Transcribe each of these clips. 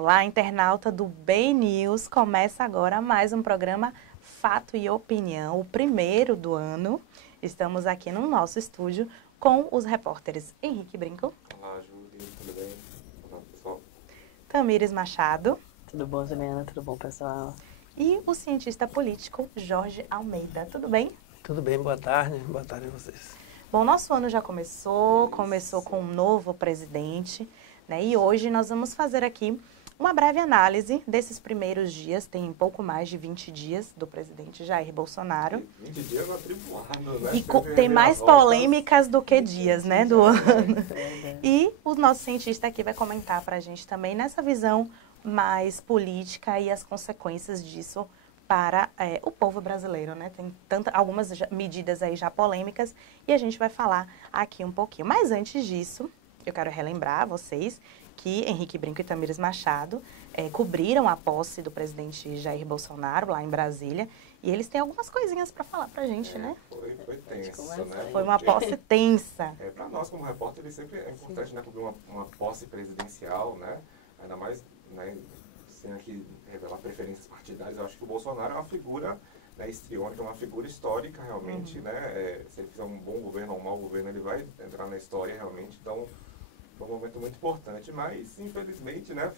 Olá, internauta do Bem News. Começa agora mais um programa Fato e Opinião, o primeiro do ano. Estamos aqui no nosso estúdio com os repórteres Henrique Brinco. Olá, Júlia, tudo bem? Olá, pessoal. Tamires Machado. Tudo bom, Juliana? Tudo bom, pessoal? E o cientista político Jorge Almeida. Tudo bem? Tudo bem, boa tarde a vocês. Bom, nosso ano já começou com um novo presidente, né? E hoje nós vamos fazer aqui uma breve análise desses primeiros dias, tem pouco mais de 20 dias do presidente Jair Bolsonaro. 20 dias atribulado, né? E tem mais polêmicas do que dias, né, do ano. E o nosso cientista aqui vai comentar para a gente também nessa visão mais política e as consequências disso para o povo brasileiro, né? Tem algumas medidas aí já polêmicas e a gente vai falar aqui um pouquinho. Mas antes disso, eu quero relembrar a vocês que Henrique Brinco e Tamires Machado cobriram a posse do presidente Jair Bolsonaro lá em Brasília e eles têm algumas coisinhas para falar para a gente, né? Foi tenso, né? Foi uma posse tensa. Para nós, como repórter, ele sempre é importante, né, cobrir uma posse presidencial, né? Ainda mais, né, sem aqui revelar preferências partidárias. Eu acho que o Bolsonaro é uma figura, né, histriônica, uma figura histórica realmente, né? Se ele fizer um bom governo ou um mau governo, ele vai entrar na história realmente. Então, foi um momento muito importante, mas infelizmente, né,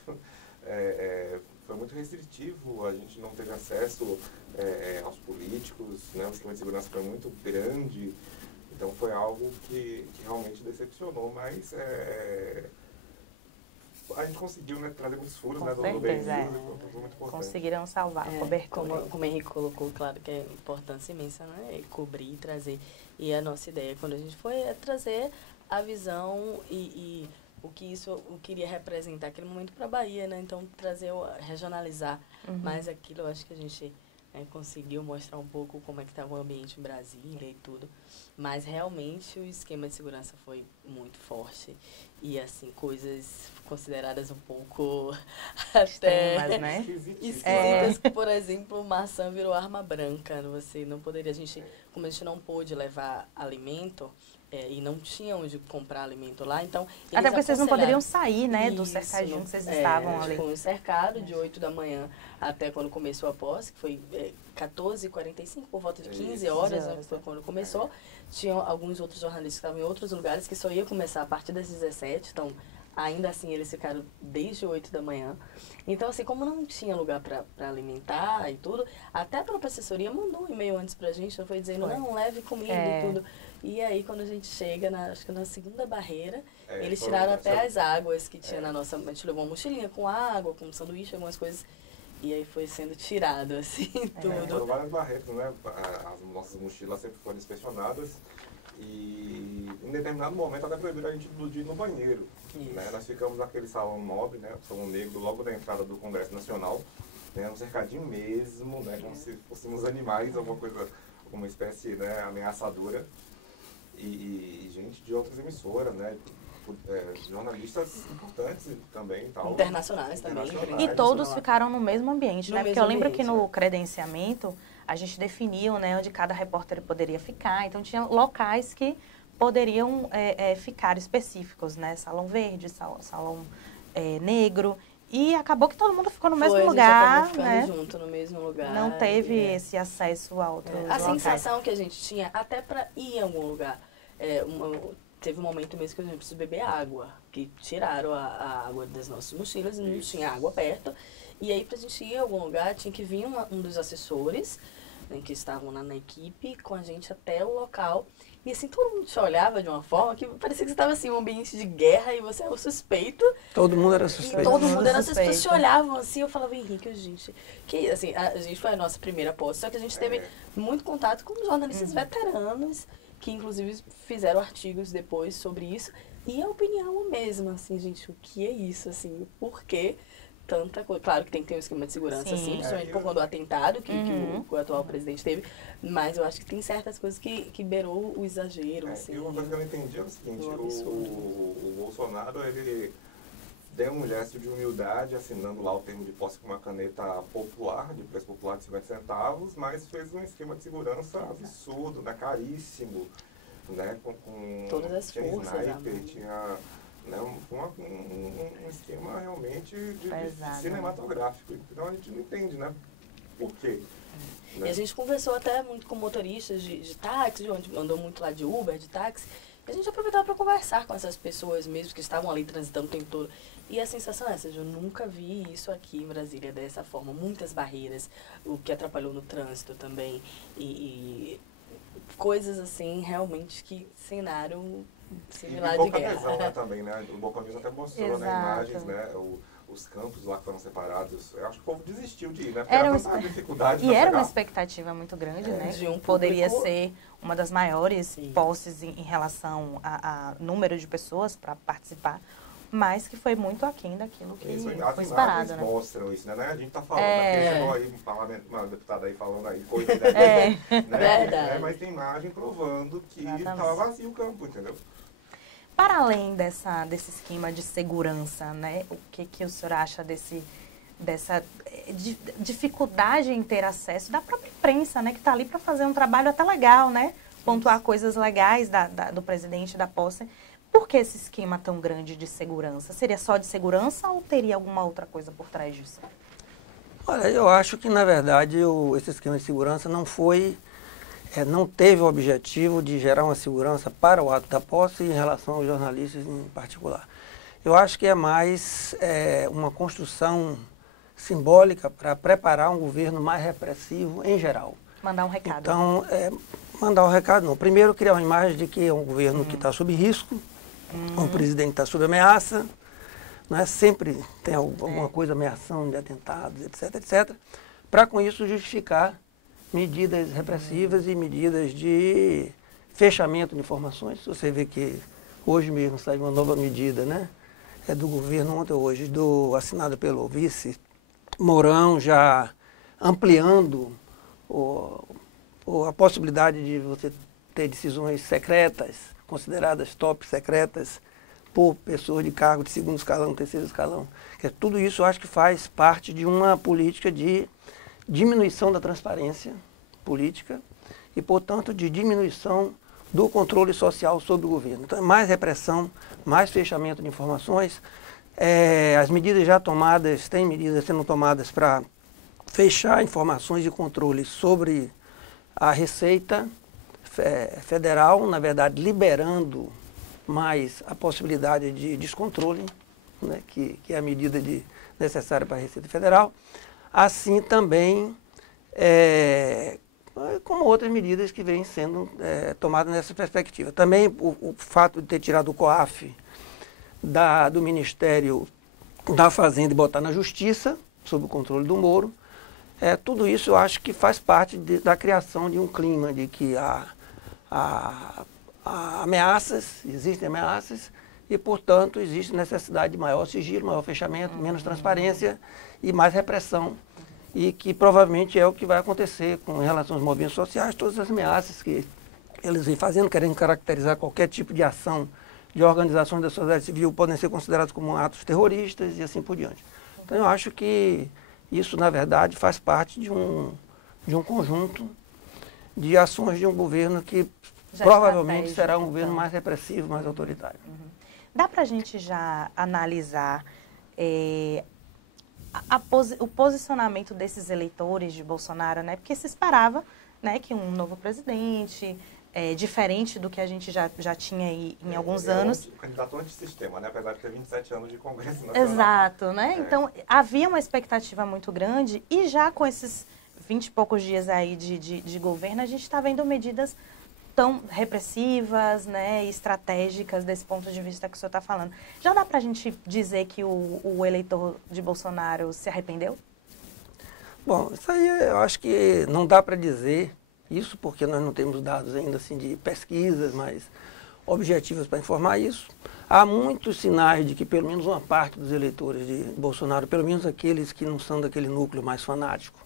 foi muito restritivo, a gente não teve acesso aos políticos, né, o esquema de segurança foi muito grande, então foi algo que realmente decepcionou, mas a gente conseguiu, né, trazer muitos furos, né, do Bem News, foi muito importante. Conseguiram salvar a cobertura. Como o Henrique colocou, claro que é importância imensa, né? Cobrir e trazer. E a nossa ideia, quando a gente foi, é trazer a visão e o que isso queria representar aquele momento para a Bahia, né? Então, regionalizar mais aquilo, eu acho que a gente conseguiu mostrar um pouco como é que estava o ambiente em Brasília e tudo. Mas, realmente, o esquema de segurança foi muito forte. E, assim, coisas consideradas um pouco extremas, né? Esquisitas. Por exemplo, maçã virou arma branca. Você não poderia, como a gente não pôde levar alimento, e não tinha onde comprar alimento lá, então... Até porque vocês não poderiam sair, né, do cercadinho que vocês estavam ali. Foi um cercado de 8 da manhã até quando começou a posse, que foi 14h45, por volta de 15 horas, né, foi quando começou. Tinham alguns outros jornalistas que estavam em outros lugares, que só ia começar a partir das 17, então... Ainda assim, eles ficaram desde 8 da manhã. Então, assim, como não tinha lugar para alimentar e tudo, até a própria assessoria mandou um e-mail antes pra gente, não foi dizendo, não, leve comida e tudo. E aí, quando a gente chega, acho que na segunda barreira, eles tiraram até as águas que tinha na nossa... A gente levou uma mochilinha com água, com sanduíche, algumas coisas. E aí foi sendo tirado, assim, tudo. Foram várias barreiras, né? As nossas mochilas sempre foram inspecionadas. E em determinado momento até proibiram a gente de ir no banheiro. Né? Nós ficamos naquele salão nobre, né? O Salão Negro, logo da entrada do Congresso Nacional. Né? Um cercadinho mesmo, né? Como se fôssemos animais, alguma espécie, né, ameaçadora. E gente de outras emissoras, né? Jornalistas importantes também. Tal, internacionais também. E todos ficaram no mesmo ambiente, né? Porque eu lembro que no credenciamento a gente definiu, né, onde cada repórter poderia ficar. Então tinha locais que poderiam ficar específicos, né? Salão verde, salão negro. E acabou que todo mundo ficou no mesmo lugar, né? Junto no mesmo lugar. Não teve esse acesso a outros locais. A sensação que a gente tinha, até para ir em algum lugar, teve um momento mesmo que a gente precisou beber água, que tiraram a água das nossas mochilas e não tinha água perto. E aí, pra gente ir em algum lugar, tinha que vir um dos assessores, né, que estavam na equipe, com a gente até o local. E assim, todo mundo te olhava de uma forma que parecia que você estava assim, em um ambiente de guerra e você era o suspeito. Todo mundo era suspeito. E todo mundo era suspeito. As pessoas te olhavam assim, eu falava, Henrique, gente... Que, assim, a gente foi a nossa primeira posse, só que a gente teve muito contato com jornalistas veteranos, que inclusive fizeram artigos depois sobre isso. E a opinião é a mesma, assim, gente, o que é isso, assim, por quê? Tanta coisa. Claro que tem que ter um esquema de segurança, assim, principalmente por conta do atentado que o atual presidente teve, mas eu acho que tem certas coisas que beirou o exagero, assim. E uma coisa que eu não entendi é o seguinte, o Bolsonaro, ele deu um gesto de humildade, assinando lá o termo de posse com uma caneta popular, de preço popular de 50 centavos, mas fez um esquema de segurança absurdo, né, caríssimo, né, com todas as tinha forças, sniper, tinha né, um esquema realmente de Pesado, cinematográfico. Então a gente não entende, né? Por quê? E a gente conversou até muito com motoristas de táxi, onde andou muito lá de Uber, de táxi. E a gente aproveitava para conversar com essas pessoas mesmo que estavam ali transitando o tempo todo. E a sensação é essa, eu nunca vi isso aqui em Brasília dessa forma. Muitas barreiras, o que atrapalhou no trânsito também. E coisas assim, realmente, que cenário similar de guerra. Adesão, né, também, né? O Boca News até mostrou, né, imagens, né? Os campos lá que foram separados. Eu acho que o povo desistiu de ir, né? Porque era tanta dificuldade. E era uma expectativa muito grande, né? De um Poderia público... ser uma das maiores posses em relação a número de pessoas para participar, mas que foi muito aquém daquilo que foi esperado, né? Mostram isso, né? A gente tá falando, chegou aí uma deputada aí falando aí coisa Verdade. Mas tem imagem provando que estava vazio o campo, entendeu? Para além desse esquema de segurança, né, o que o senhor acha dessa dificuldade em ter acesso da própria imprensa, né, que está ali para fazer um trabalho até legal, né, pontuar coisas legais do presidente da posse? Por que esse esquema tão grande de segurança? Seria só de segurança ou teria alguma outra coisa por trás disso? Olha, eu acho que, na verdade, esse esquema de segurança não teve o objetivo de gerar uma segurança para o ato da posse em relação aos jornalistas em particular. Eu acho que é mais uma construção simbólica para preparar um governo mais repressivo em geral. Mandar um recado. Então, mandar um recado não. Primeiro, criar uma imagem de que é um governo que está sob risco, um presidente que está sob ameaça, não é? Sempre tem alguma coisa ameaçando de atentados, etc, etc, para com isso justificar medidas repressivas e medidas de fechamento de informações. Você vê que hoje mesmo sai uma nova medida, né? É do governo ontem ou hoje, assinada pelo vice Mourão, já ampliando a possibilidade de você ter decisões secretas, consideradas top secretas, por pessoas de cargo de segundo escalão, terceiro escalão. Tudo isso eu acho que faz parte de uma política de diminuição da transparência política e, portanto, de diminuição do controle social sobre o governo. Então, mais repressão, mais fechamento de informações. As medidas já tomadas, tem medidas sendo tomadas para fechar informações de controle sobre a Receita Federal, na verdade, liberando mais a possibilidade de descontrole, né, que é a medida necessária para a Receita Federal. Assim também, como outras medidas que vêm sendo tomadas nessa perspectiva. Também o fato de ter tirado o COAF do Ministério da Fazenda e botar na Justiça, sob o controle do Moro, tudo isso eu acho que faz parte da criação de um clima de que há ameaças, existem ameaças, e, portanto, existe necessidade de maior sigilo, maior fechamento, menos transparência e mais repressão. E que provavelmente é o que vai acontecer com relação aos movimentos sociais, todas as ameaças que eles vêm fazendo, querendo caracterizar qualquer tipo de ação de organizações da sociedade civil, podem ser considerados como atos terroristas e assim por diante. Então eu acho que isso, na verdade, faz parte de um conjunto de ações de um governo que provavelmente será um governo mais repressivo, mais autoritário. Dá para a gente já analisar o posicionamento desses eleitores de Bolsonaro, né? Porque se esperava, né, que um novo presidente, diferente do que a gente já tinha aí em alguns anos. Um candidato antissistema, né? Apesar de ter 27 anos de Congresso Nacional. Exato, né? Então, havia uma expectativa muito grande e já com esses 20 e poucos dias aí de governo, a gente está vendo medidas tão repressivas, né, estratégicas desse ponto de vista que o senhor está falando. Já dá para a gente dizer que o eleitor de Bolsonaro se arrependeu? Bom, isso aí eu acho que não dá para dizer isso, porque nós não temos dados ainda assim de pesquisas mais objetivas para informar isso. Há muitos sinais de que pelo menos uma parte dos eleitores de Bolsonaro, pelo menos aqueles que não são daquele núcleo mais fanático,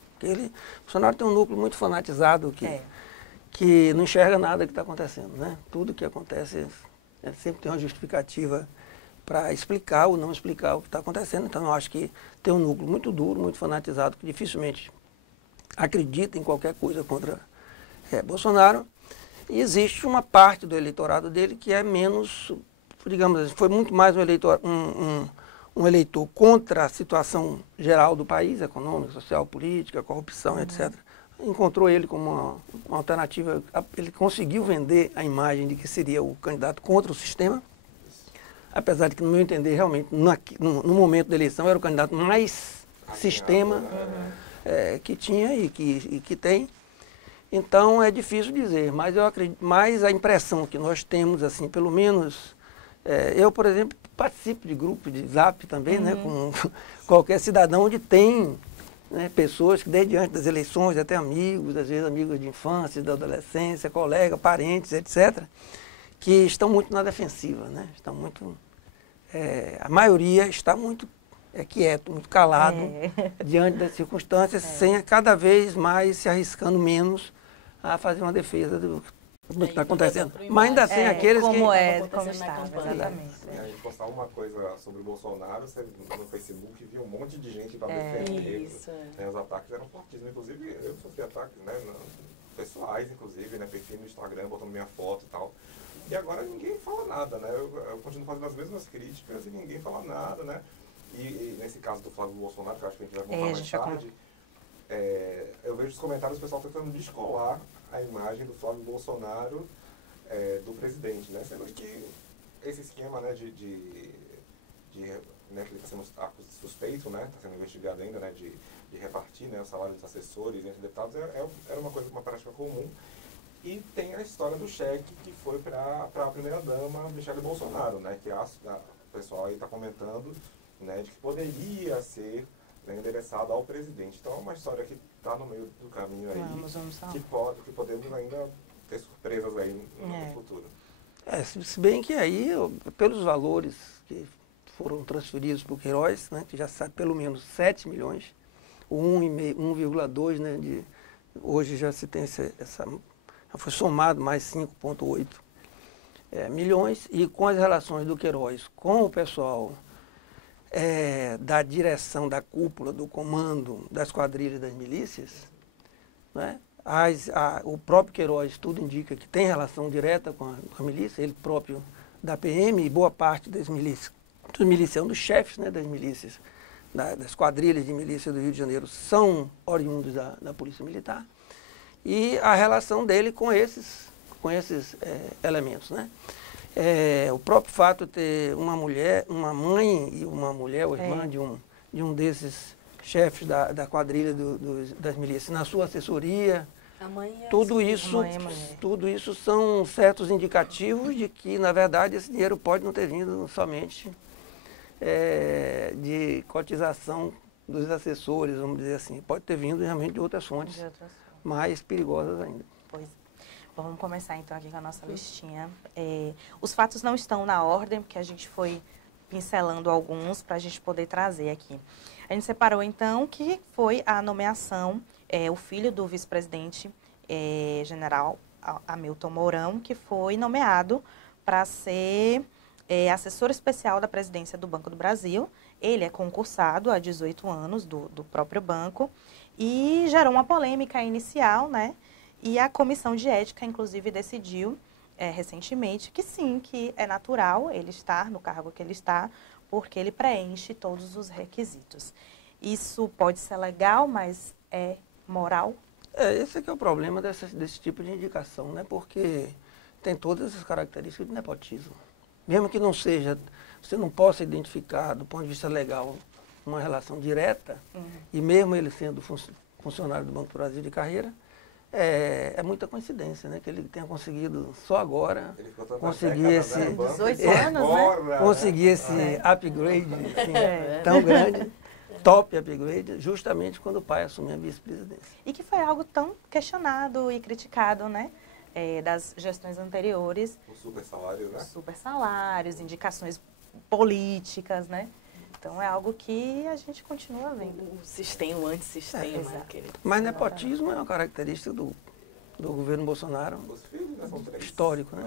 Bolsonaro tem um núcleo muito fanatizado que não enxerga nada que está acontecendo, né? Tudo que acontece sempre tem uma justificativa para explicar ou não explicar o que está acontecendo. Então, eu acho que tem um núcleo muito duro, muito fanatizado, que dificilmente acredita em qualquer coisa contra Bolsonaro. E existe uma parte do eleitorado dele que é menos digamos assim, foi muito mais um eleitor contra a situação geral do país, econômica, social, política, corrupção, etc. Encontrou ele como uma alternativa, ele conseguiu vender a imagem de que seria o candidato contra o sistema, apesar de que, no meu entender, realmente, no momento da eleição, era o candidato mais sistema que tinha e que tem. Então, é difícil dizer, mas eu acredito, mas a impressão que nós temos, assim, pelo menos, eu, por exemplo, participo de grupo de Zap também, né, com qualquer cidadão, onde tem, né, pessoas que desde antes das eleições, até amigos, às vezes amigos de infância, da adolescência, colegas, parentes, etc., que estão muito na defensiva, né, estão muito, a maioria está muito quieto, muito calado, diante das circunstâncias, sem cada vez mais se arriscando menos a fazer uma defesa do que está acontecendo. Mas ainda assim, aqueles como que... como está, exatamente. A gente postar uma coisa sobre o Bolsonaro, você no Facebook viu um monte de gente para defender ele. Os ataques eram fortíssimos. Inclusive, eu sofri ataques, né, pessoais, inclusive, né, perfil no Instagram, botando minha foto e tal. E agora ninguém fala nada, né? Eu continuo fazendo as mesmas críticas e ninguém fala nada, né? E nesse caso do Flávio Bolsonaro, que eu acho que a gente vai contar mais tarde, eu vejo os comentários do pessoal tentando descolar a imagem do Flávio Bolsonaro do presidente, né? Sendo que esse esquema, né, né, que ele está sendo suspeito, né, está sendo investigado ainda, né, de repartir, né, o salário dos assessores entre deputados, era uma prática comum. E tem a história do cheque que foi para a primeira-dama Michele Bolsonaro, né, que o pessoal aí está comentando, né, de que poderia ser, né, endereçado ao presidente. Então é uma história que está no meio do caminho aí, que podemos ainda ter surpresas aí no futuro. Se bem que aí, pelos valores que foram transferidos para o Queiroz, né, que já sabe pelo menos 7 milhões, 1,2, né, hoje já se tem já foi somado mais 5,8 milhões, e com as relações do Queiroz com o pessoal da direção, da cúpula, do comando das quadrilhas das milícias, né? O próprio Queiroz, tudo indica que tem relação direta com a milícia, ele próprio da PM, e boa parte das milícias, dos milicianos, dos chefes, né, das milícias, das quadrilhas de milícia do Rio de Janeiro, são oriundos da Polícia Militar, e a relação dele com esses elementos, né? O próprio fato de ter uma mãe e uma mulher, ou irmã de um desses chefes da quadrilha das milícias na sua assessoria, tudo isso são certos indicativos de que, na verdade, esse dinheiro pode não ter vindo somente de cotização dos assessores, vamos dizer assim, pode ter vindo realmente de outras fontes mais perigosas ainda. Pois. Vamos começar então aqui com a nossa listinha. Os fatos não estão na ordem, porque a gente foi pincelando alguns para a gente poder trazer aqui. A gente separou então que foi a nomeação, o filho do vice-presidente general Hamilton Mourão, que foi nomeado para ser assessor especial da presidência do Banco do Brasil. Ele é concursado há 18 anos do próprio banco e gerou uma polêmica inicial, né? E a Comissão de Ética, inclusive, decidiu recentemente que sim, que é natural ele estar no cargo que ele está, porque ele preenche todos os requisitos. Isso pode ser legal, mas é moral? Esse aqui é o problema desse tipo de indicação, né? Porque tem todas as características de nepotismo. Mesmo que não seja, você não possa identificar, do ponto de vista legal, uma relação direta, e mesmo ele sendo funcionário do Banco do Brasil de carreira, é muita coincidência, né? Que ele tenha conseguido só agora conseguir esse 18 anos, né? Conseguir esse upgrade assim, tão grande, top upgrade, justamente quando o pai assumiu a vice-presidência. E que foi algo tão questionado e criticado, né? Das gestões anteriores. Os super salários, né? Os super salários, indicações políticas, né? Então é algo que a gente continua vendo. O sistema, o antissistema. Mas nepotismo é uma característica do governo Bolsonaro. Os filhos, né, são três. Histórico, né?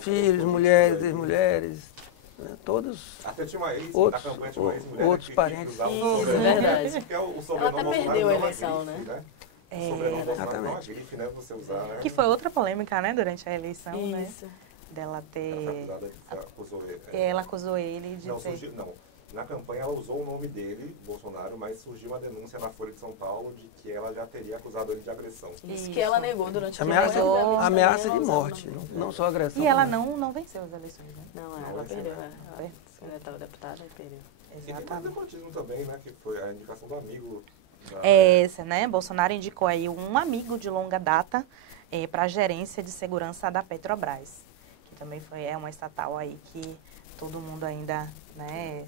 Filhos, mulheres, ex-mulheres, né? Todos. Até tinha uma ex, outros, da campanha tinha uma ex-mulher outros parentes. Isso, é verdade. Que é o sobrenome Ela até Bolsonaro perdeu a não é eleição, grife, né? O sobrenome Bolsonaro não é grife, né? Você usar, né? Que foi outra polêmica, né, durante a eleição, Isso. né? dela Ela ter... foi acusada, acusou ele. Ela acusou ele de Não, ter... surgiu, não. Na campanha ela usou o nome dele, Bolsonaro, mas surgiu uma denúncia na Folha de São Paulo de que ela já teria acusado ele de agressão. Isso que ela negou durante a Ameaça, campanha. ameaça de morte, não só agressão. E ela né? não venceu as eleições, né? Não, Não, ela esse perdeu. é- Ela estava deputada e perdeu. E tem mais Exatamente. nepotismo também, né? Que foi a indicação do amigo. Essa, né? Bolsonaro indicou aí um amigo de longa data para a gerência de segurança da Petrobras, que também é uma estatal aí que todo mundo ainda, né?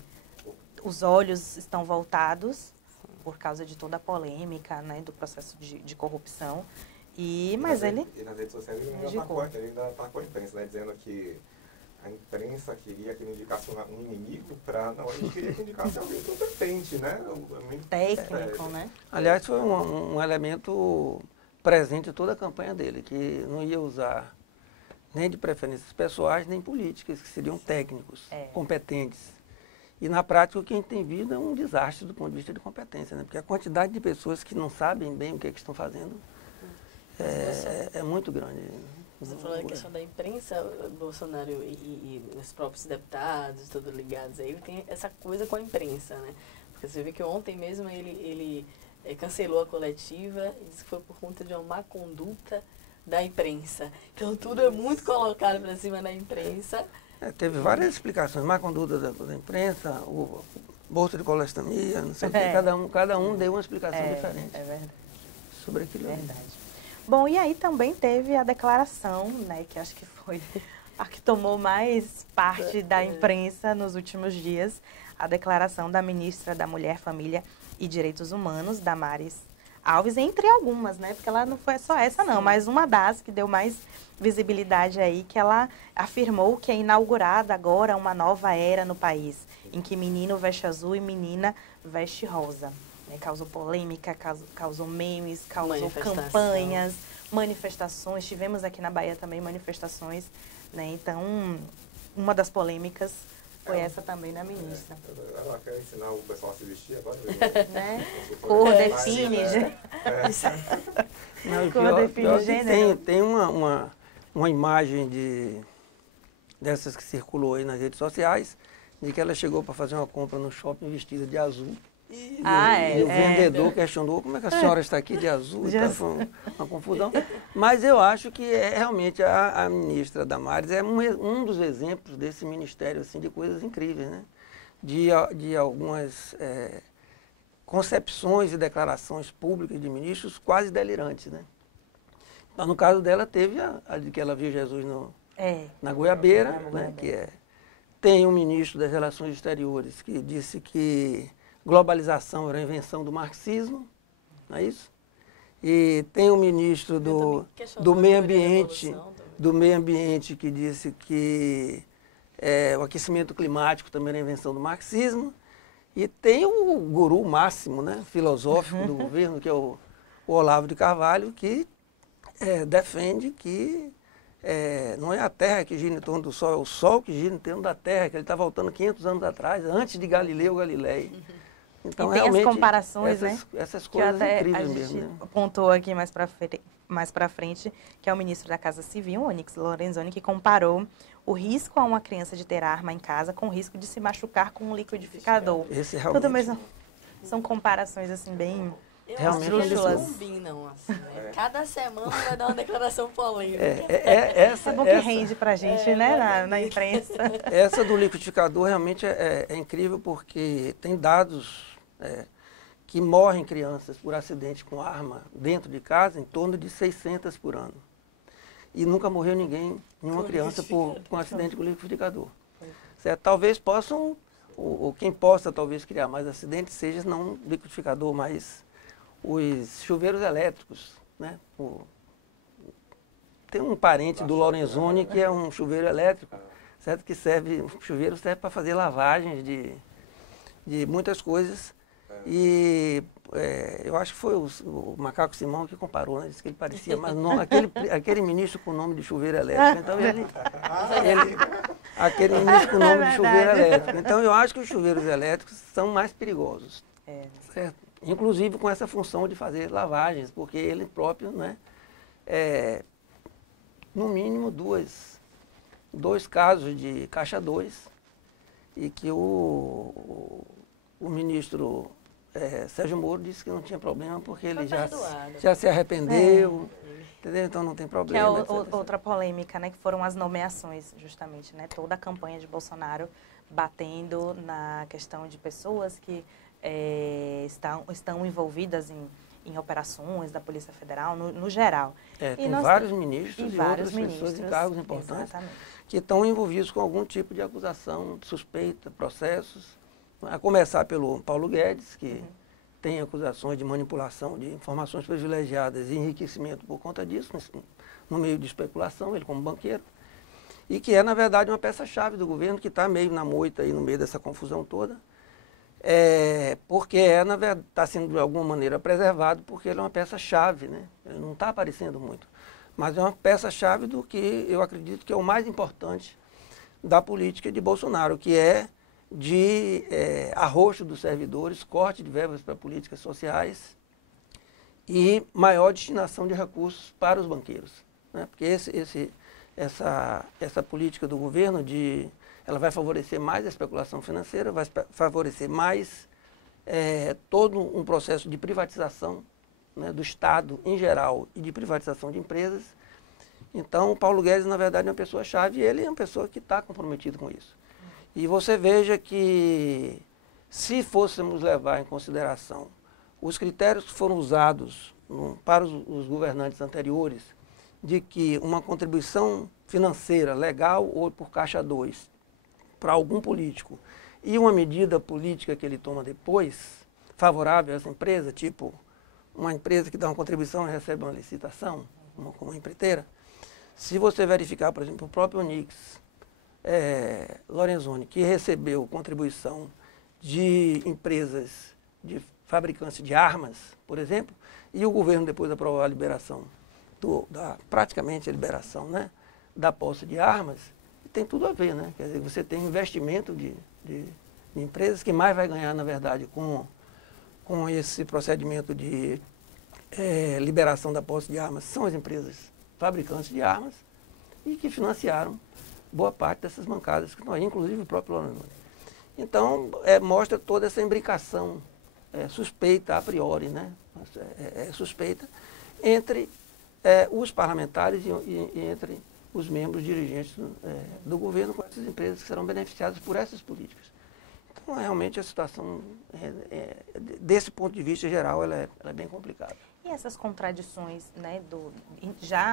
Os olhos estão voltados por causa de toda a polêmica, né? Do processo de corrupção. Mas ele... E nas redes sociais ele ainda indicou. atacou a imprensa, né? Dizendo que a imprensa queria que ele indicasse um inimigo para... Não, ele queria que indicasse alguém competente, né? técnico, né? Aliás, foi um elemento presente em toda a campanha dele, que não ia usar nem de preferências pessoais, nem políticas, que seriam técnicos, competentes. E na prática o que a gente tem visto é um desastre do ponto de vista de competência, né? Porque a quantidade de pessoas que não sabem bem o que estão fazendo é muito grande. Você falou da questão da imprensa, Bolsonaro e os próprios deputados, todos ligados aí, ele tem essa coisa com a imprensa, né? Porque você vê que ontem mesmo ele cancelou a coletiva e disse que foi por conta de uma má conduta da imprensa. Então tudo é muito colocado para cima da imprensa. Teve várias explicações, má conduta da imprensa, o bolsa de colestomia, não sei o que, cada um deu uma explicação diferente É verdade. sobre aquilo. Verdade. Bom, e aí também teve a declaração, né, que acho que foi a que tomou mais parte da imprensa nos últimos dias, a declaração da ministra da Mulher, Família e Direitos Humanos, Damares Alves, entre algumas, né, porque ela não foi só essa não, mas uma das que deu mais visibilidade aí, que ela afirmou que é inaugurada agora uma nova era no país, em que menino veste azul e menina veste rosa. Causou polêmica, causou memes, causou campanhas, manifestações. Tivemos aqui na Bahia também manifestações, né? Então, uma das polêmicas foi essa também da ministra. Ela quer ensinar o pessoal a se vestir agora? Né? Cor define, Não, cor define gênero. Tem uma imagem dessas que circulou aí nas redes sociais, de que ela chegou para fazer uma compra no shopping vestida de azul. E o vendedor questionou como é que a senhora está aqui de azul, tá, foi uma confusão. Mas eu acho que realmente a ministra Damares é um dos exemplos desse ministério assim, de coisas incríveis, né? De algumas concepções e declarações públicas de ministros quase delirantes, né? Então, no caso dela, teve a de que ela viu Jesus na Goiabeira, né? Tem um ministro das Relações Exteriores que disse que globalização era a invenção do marxismo, não é isso? E tem o ministro do meio ambiente que disse que o aquecimento climático também era a invenção do marxismo. E tem o guru máximo, né, filosófico do governo, que é o Olavo de Carvalho, que defende que não é a Terra que gira em torno do Sol, é o Sol que gira em torno da Terra, que ele está voltando 500 anos atrás, antes de Galileu Galilei. Então, e tem realmente, as comparações, essas que coisas até incríveis a gente mesmo. Né? apontou aqui mais para frente, que é o ministro da Casa Civil, Onyx Lorenzoni, que comparou o risco a uma criança de ter arma em casa com o risco de se machucar com um liquidificador. Esse realmente... Tudo mesmo, são comparações assim bem... Realmente Realmente eles combinam, assim, né? Cada semana vai dar uma declaração polêmica. É bom que rende pra gente, né, na imprensa. Essa do liquidificador realmente é incrível, porque tem dados que morrem crianças por acidente com arma dentro de casa, em torno de 600 por ano. E nunca morreu nenhuma criança com acidente com liquidificador. Certo? Talvez possam, ou quem possa talvez criar mais acidentes, seja não liquidificador, mas os chuveiros elétricos, né? Tem um parente do Lorenzoni que é um chuveiro elétrico, certo? Que o chuveiro serve para fazer lavagens de muitas coisas. E eu acho que foi o Macaco Simão que comparou, né? Disse que ele parecia, mas não, aquele ministro com o nome de chuveiro elétrico. Então aquele ministro com o nome de chuveiro elétrico. Então eu acho que os chuveiros elétricos são mais perigosos, certo? Inclusive com essa função de fazer lavagens, porque ele próprio, né, no mínimo duas 2 casos de Caixa 2 e que o ministro Sérgio Moro disse que não tinha problema porque ele já se arrependeu, entendeu? Então não tem problema. Que é outra polêmica, né? Que foram as nomeações, justamente, né? Toda a campanha de Bolsonaro batendo na questão de pessoas que estão envolvidas em operações da Polícia Federal, no geral. Tem vários ministros e outras pessoas em cargos importantes que estão envolvidos com algum tipo de acusação, suspeita, processos. A começar pelo Paulo Guedes, que tem acusações de manipulação de informações privilegiadas e enriquecimento por conta disso, no meio de especulação, ele como banqueiro. E que é, na verdade, uma peça-chave do governo que está meio na moita, aí, no meio dessa confusão toda. Porque na verdade, está sendo de alguma maneira preservado, porque ele é uma peça-chave, né? Ele não está aparecendo muito. Mas é uma peça-chave do que eu acredito que é o mais importante da política de Bolsonaro, que é de arroxo dos servidores, corte de verbas para políticas sociais e maior destinação de recursos para os banqueiros, né? Porque essa política do governo ela vai favorecer mais a especulação financeira, vai favorecer mais todo um processo de privatização, né, do Estado em geral e de privatização de empresas. Então, o Paulo Guedes, na verdade, é uma pessoa-chave e ele é uma pessoa que está comprometido com isso. E você veja que, se fôssemos levar em consideração os critérios que foram usados para os governantes anteriores, de que uma contribuição financeira legal ou por Caixa 2 para algum político e uma medida política que ele toma depois, favorável a essa empresa, tipo uma empresa que dá uma contribuição e recebe uma licitação, como uma empreiteira, se você verificar, por exemplo, o próprio Onix Lorenzoni, que recebeu contribuição de empresas, de fabricantes de armas, por exemplo, e o governo depois aprovou a liberação, praticamente a liberação, né, da posse de armas, tem tudo a ver, né? Quer dizer, você tem investimento de empresas que mais vai ganhar, na verdade, com esse procedimento de liberação da posse de armas, são as empresas fabricantes de armas e que financiaram boa parte dessas bancadas que estão aí, inclusive o próprio Lorenzoni. Então, mostra toda essa imbricação suspeita a priori, né? Suspeita entre os parlamentares e entre os membros dirigentes do governo com essas empresas que serão beneficiadas por essas políticas. Então, realmente, a situação, desse ponto de vista geral, ela é bem complicada. E essas contradições, né,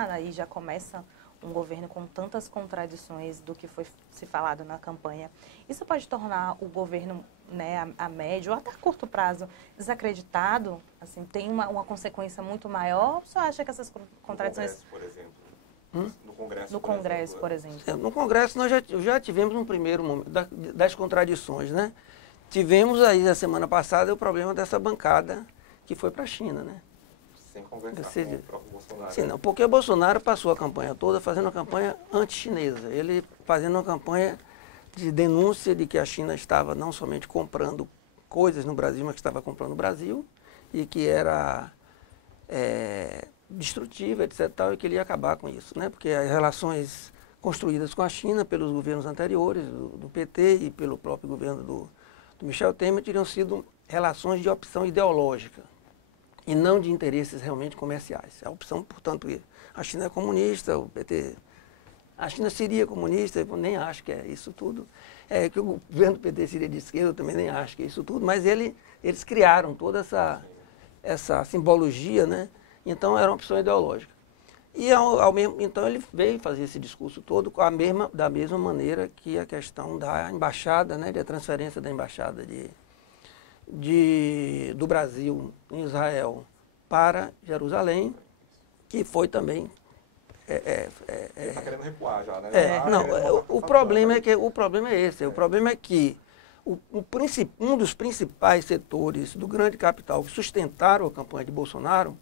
aí já começa um governo com tantas contradições do que foi se falado na campanha. Isso pode tornar o governo, né, a médio ou até a curto prazo desacreditado? Assim, tem uma consequência muito maior? Ou você acha que essas contradições... No Congresso, por exemplo. No Congresso, por exemplo. No Congresso nós já tivemos um primeiro momento das contradições, né? Tivemos aí na semana passada o problema dessa bancada que foi para a China, né? Sem conversar com o próprio Bolsonaro. Sim, não, porque o Bolsonaro passou a campanha toda fazendo uma campanha anti-chinesa. Ele fazendo uma campanha de denúncia de que a China estava não somente comprando coisas no Brasil, mas que estava comprando o Brasil e que era destrutiva, etc. E que ele ia acabar com isso, né? Porque as relações construídas com a China pelos governos anteriores, do PT e pelo próprio governo do Michel Temer, teriam sido relações de opção ideológica e não de interesses realmente comerciais. A opção, portanto, porque a China é comunista, o PT... A China seria comunista, eu nem acho que é isso tudo. Que o governo do PT seria de esquerda, eu também nem acho que é isso tudo, mas eles criaram toda essa simbologia, né? Então era uma opção ideológica. E então ele veio fazer esse discurso todo da mesma maneira que a questão da embaixada, né, da transferência da embaixada do Brasil em Israel para Jerusalém, que foi também... Ele está querendo recuar já, né? O problema é esse. O problema é que um dos principais setores do grande capital que sustentaram a campanha de Bolsonaro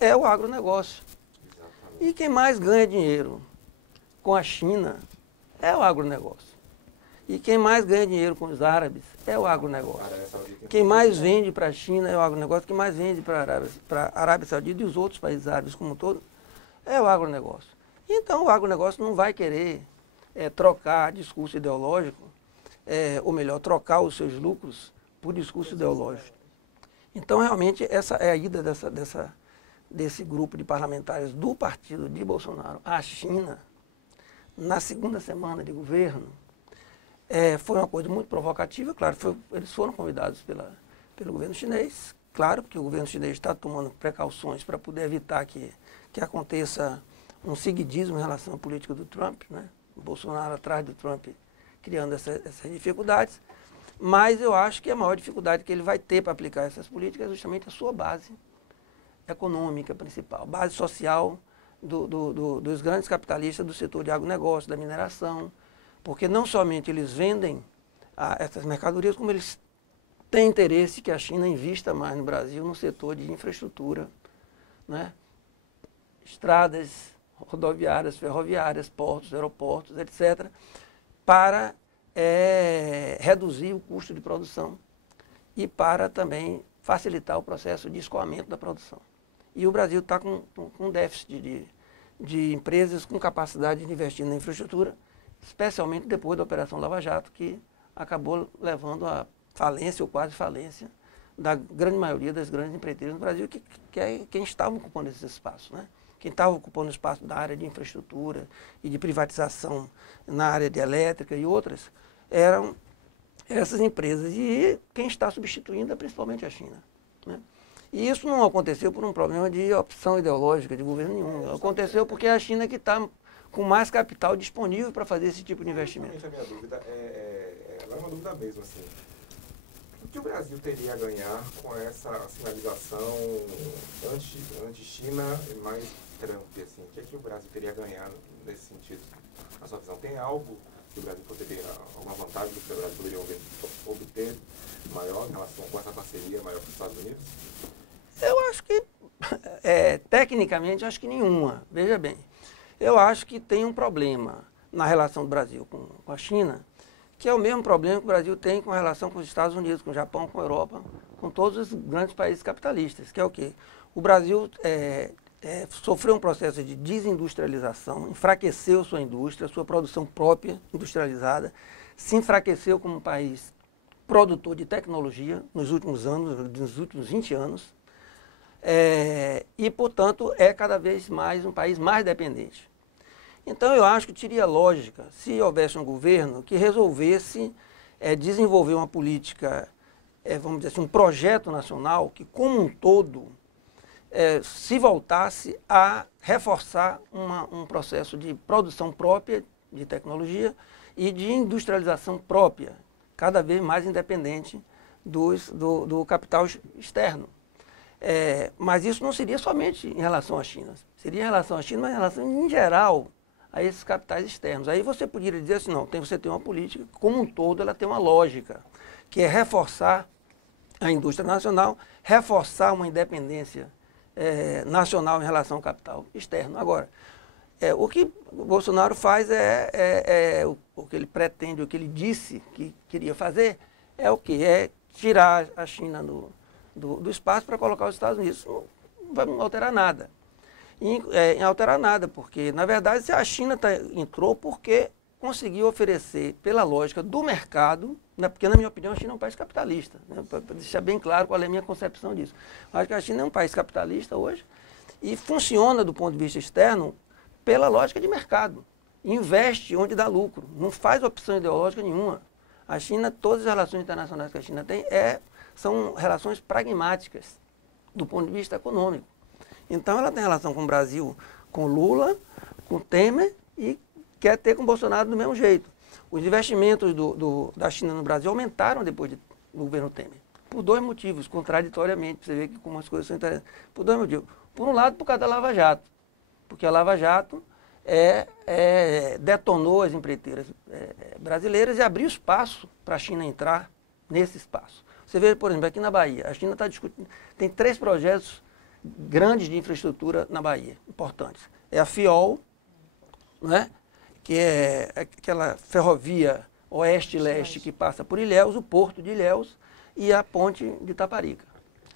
é o agronegócio. Exatamente. E quem mais ganha dinheiro com a China é o agronegócio. E quem mais ganha dinheiro com os árabes é o agronegócio. Quem mais vende para a China é o agronegócio. Quem mais vende para a Arábia Saudita e os outros países árabes como um todo é o agronegócio. Então o agronegócio não vai querer trocar discurso ideológico, ou melhor, trocar os seus lucros por discurso ideológico. Então, realmente, essa é a ida desse grupo de parlamentares do partido de Bolsonaro à China, na segunda semana de governo, foi uma coisa muito provocativa. Claro, eles foram convidados pelo governo chinês, claro, porque o governo chinês está tomando precauções para poder evitar que aconteça um seguidismo em relação à política do Trump, né? O Bolsonaro atrás do Trump criando essas dificuldades, mas eu acho que a maior dificuldade que ele vai ter para aplicar essas políticas é justamente a sua base econômica principal, base social dos grandes capitalistas do setor de agronegócio, da mineração, porque não somente eles vendem essas mercadorias, como eles têm interesse que a China invista mais no Brasil no setor de infraestrutura, né? Estradas, rodoviárias, ferroviárias, portos, aeroportos, etc., para reduzir o custo de produção e para também facilitar o processo de escoamento da produção. E o Brasil está com um déficit de empresas com capacidade de investir na infraestrutura, especialmente depois da Operação Lava Jato, que acabou levando à falência ou quase falência da grande maioria das grandes empreiteiras no Brasil, que é quem estava ocupando esse espaço, né? Quem estava ocupando o espaço da área de infraestrutura e de privatização na área de elétrica e outras, eram essas empresas. E quem está substituindo é principalmente a China, né? E isso não aconteceu por um problema de opção ideológica de governo nenhum. Aconteceu porque é a China que está com mais capital disponível para fazer esse tipo de investimento. A minha dúvida é uma dúvida mesmo, assim. O que o Brasil teria a ganhar com essa sinalização anti-China e mais Trump, assim? O que o Brasil teria a ganhar nesse sentido? Na sua visão, tem algo que o Brasil poderia, alguma vantagem que o Brasil poderia obter maior em relação com essa parceria maior com os Estados Unidos? Eu acho que, tecnicamente, acho que nenhuma. Veja bem, eu acho que tem um problema na relação do Brasil com a China, que é o mesmo problema que o Brasil tem com a relação com os Estados Unidos, com o Japão, com a Europa, com todos os grandes países capitalistas, que é o quê? O Brasil sofreu um processo de desindustrialização, enfraqueceu sua indústria, sua produção própria industrializada, se enfraqueceu como um país produtor de tecnologia nos últimos anos, nos últimos 20 anos, e, portanto, é cada vez mais um país mais dependente. Então, eu acho que teria lógica se houvesse um governo que resolvesse desenvolver uma política, vamos dizer assim, um projeto nacional que, como um todo, se voltasse a reforçar um processo de produção própria de tecnologia e de industrialização própria, cada vez mais independente do capital externo. Mas isso não seria somente em relação à China, seria em relação à China, mas em relação em geral a esses capitais externos. Aí você poderia dizer assim, não, você tem uma política, como um todo ela tem uma lógica, que é reforçar a indústria nacional, reforçar uma independência nacional em relação ao capital externo. Agora, o que o Bolsonaro faz o que ele pretende, o que ele disse que queria fazer, é o quê? É tirar a China do espaço para colocar os Estados Unidos. Não vai alterar nada. Em alterar nada, porque, na verdade, a China entrou porque conseguiu oferecer, pela lógica do mercado, né, porque, na minha opinião, a China é um país capitalista, né, para deixar bem claro qual é a minha concepção disso. Eu acho que a China é um país capitalista hoje e funciona, do ponto de vista externo, pela lógica de mercado. Investe onde dá lucro, não faz opção ideológica nenhuma. A China, todas as relações internacionais que a China tem são relações pragmáticas, do ponto de vista econômico. Então, ela tem relação com o Brasil, com Lula, com Temer e quer ter com o Bolsonaro do mesmo jeito. Os investimentos da China no Brasil aumentaram depois do governo Temer, por dois motivos, contraditoriamente, para você ver como as coisas são interessantes. Por dois motivos. Por um lado, por causa da Lava Jato, porque a Lava Jato detonou as empreiteiras brasileiras e abriu espaço para a China entrar nesse espaço. Você vê, por exemplo, aqui na Bahia, a China está discutindo, tem 3 projetos grandes de infraestrutura na Bahia, importantes. É a FIOL, né, que é aquela ferrovia oeste-leste que passa por Ilhéus, o porto de Ilhéus e a ponte de Itaparica.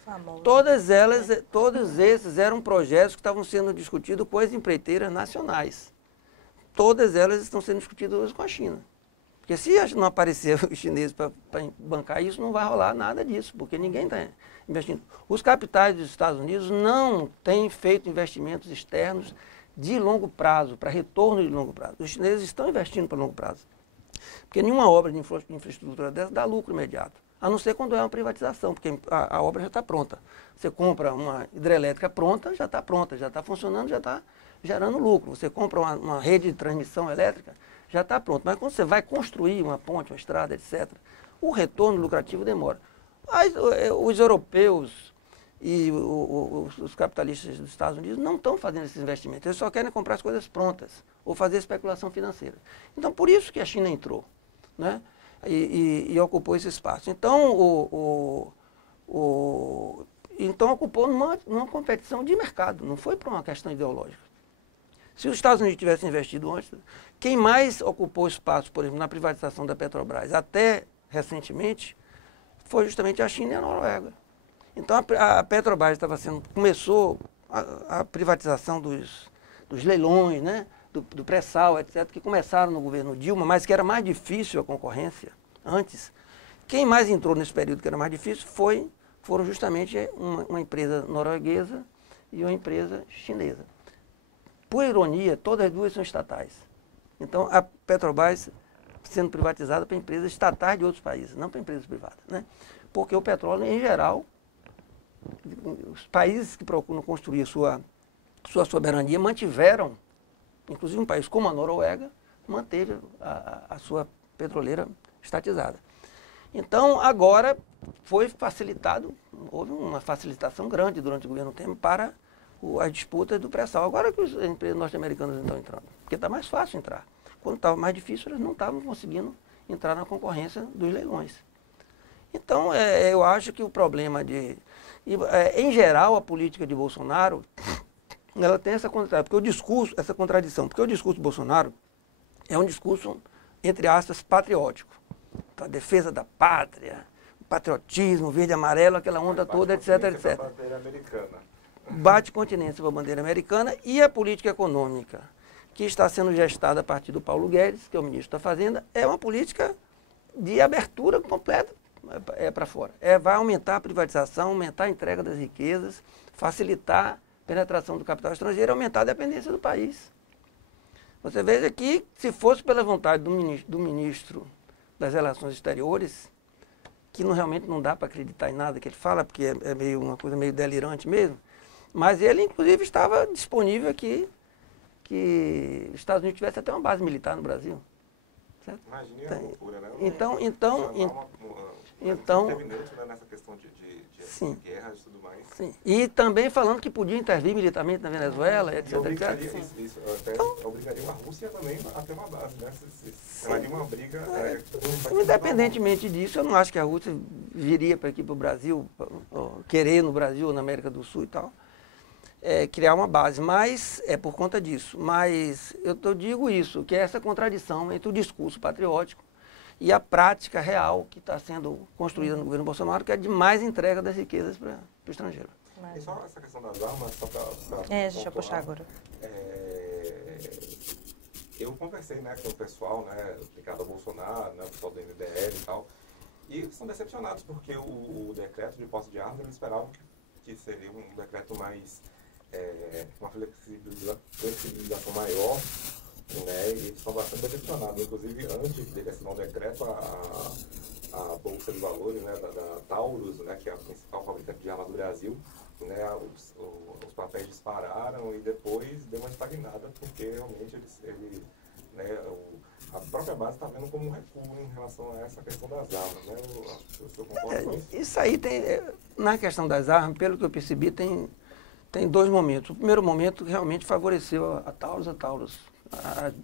Famoso. Todos esses eram projetos que estavam sendo discutidos com as empreiteiras nacionais. todas elas estão sendo discutidas hoje com a China. Porque se não aparecer os chineses para bancar isso, não vai rolar nada disso, porque ninguém está investindo. Os capitais dos Estados Unidos não têm feito investimentos externos de longo prazo, para retorno de longo prazo. Os chineses estão investindo para longo prazo. Porque nenhuma obra de infraestrutura dessa dá lucro imediato, a não ser quando é uma privatização, porque a obra já está pronta. Você compra uma hidrelétrica pronta, já está funcionando, já está gerando lucro. Você compra uma rede de transmissão elétrica, já está pronto. Mas quando você vai construir uma ponte, uma estrada, etc., o retorno lucrativo demora. Os europeus e os capitalistas dos Estados Unidos não estão fazendo esses investimentos. Eles só querem comprar as coisas prontas ou fazer especulação financeira. Então, por isso que a China entrou, né? E ocupou esse espaço. Então, então ocupou numa competição de mercado, não foi por uma questão ideológica. Se os Estados Unidos tivessem investido antes, quem mais ocupou espaço, por exemplo, na privatização da Petrobras, até recentemente, foi justamente a China e a Noruega. Então a Petrobras começou a privatização dos leilões, né, do pré-sal, etc., que começaram no governo Dilma, mas que era mais difícil a concorrência antes. Quem mais entrou nesse período que era mais difícil foram justamente uma empresa norueguesa e uma empresa chinesa. Por ironia, todas as duas são estatais. Então, a Petrobras sendo privatizada para empresas estatais de outros países, não para empresas privadas, né? Porque o petróleo, em geral, os países que procuram construir sua soberania mantiveram, inclusive um país como a Noruega, manteve a sua petroleira estatizada. Então, agora foi facilitado, houve uma facilitação grande durante o governo Temer para as disputas do pré-sal. Agora que as empresas norte-americanas estão entrando, porque está mais fácil entrar. Quando estava mais difícil, eles não estavam conseguindo entrar na concorrência dos leilões. Então, eu acho que o problema em geral, a política de Bolsonaro, ela tem essa contradição, porque o discurso do Bolsonaro é um discurso, entre aspas, patriótico. Então, a defesa da pátria, o patriotismo, verde e amarelo, aquela onda toda, etc, etc. Bandeira americana. Bate continência para a bandeira americana e a política econômica, que está sendo gestada a partir do Paulo Guedes, que é o ministro da Fazenda, é uma política de abertura completa para fora. Vai aumentar a privatização, aumentar a entrega das riquezas, facilitar a penetração do capital estrangeiro, aumentar a dependência do país. Você veja que, se fosse pela vontade do ministro das Relações Exteriores, que realmente não dá para acreditar em nada que ele fala, porque é uma coisa meio delirante mesmo, mas ele, inclusive, estava disponível aqui que os Estados Unidos tivesse até uma base militar no Brasil. Certo? Imagina a loucura, né? Então, nessa questão de guerra e tudo mais. Sim. E também falando que podia intervir militarmente na Venezuela, etc. Obrigaria a Rússia também a ter uma base, né? Seria uma briga. Independentemente disso, eu não acho que a Rússia viria para aqui para o Brasil, querer no Brasil, na América do Sul e tal, criar uma base, mas é por conta disso. Mas eu digo isso, que é essa contradição entre o discurso patriótico e a prática real que está sendo construída no governo Bolsonaro, que é de mais entrega das riquezas para o estrangeiro. E só essa questão das armas, só para deixa eu puxar agora. Eu conversei, né, com o pessoal, né, ligado ao Bolsonaro, né, o pessoal do MBL e tal, e eles são decepcionados, porque o decreto de posse de armas, eles esperavam que seria um decreto mais, uma flexibilização maior, né, e eles estão bastante decepcionados. Inclusive, antes de assinar um decreto, a Bolsa de Valores, né, da Taurus, né, que é a principal fabricante de armas do Brasil, né, os papéis dispararam e depois deu uma estagnada, porque realmente a própria base está vendo como um recuo em relação a essa questão das armas. Né? Eu concordo com isso. Isso aí na questão das armas, pelo que eu percebi, tem dois momentos. O primeiro momento realmente favoreceu a Taurus.